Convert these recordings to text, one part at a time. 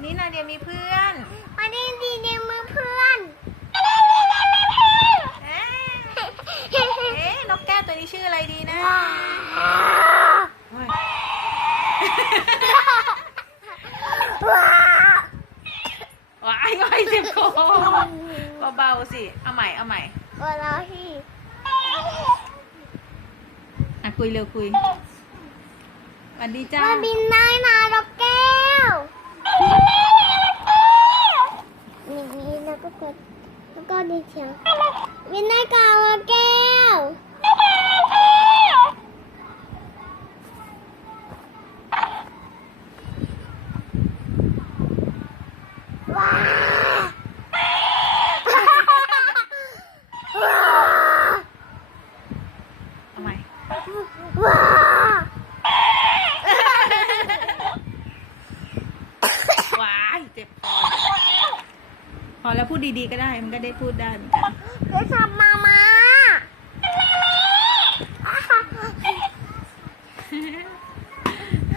วันนี้นาเดียมีเพื่อนวันนี้ดีเนมือเพื่อนเอ๊ะนกแก้วตัวนี้ชื่ออะไรดีนะโอ้ยว้ายว้ายเจ็บคอเบาๆสิ เอาใหม่ เอาใหม่วลาฮีอ่คุยเร็วคุยสวัสดีจ้า มาบินได้นะเรา แล้วก็ดีเชียงบินได้กลางนกแก้ว ว้าวว้าว เอาใหม่ ว้าว ว้ายเจ็บคอ พอแล้วพูดดีๆก็ได้ มันก็ได้พูดได้เหมือนกันเดี๋ยวทำมามา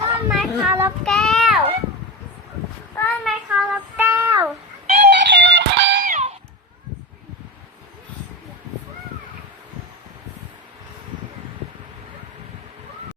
ทำไมคะลูกแก้ว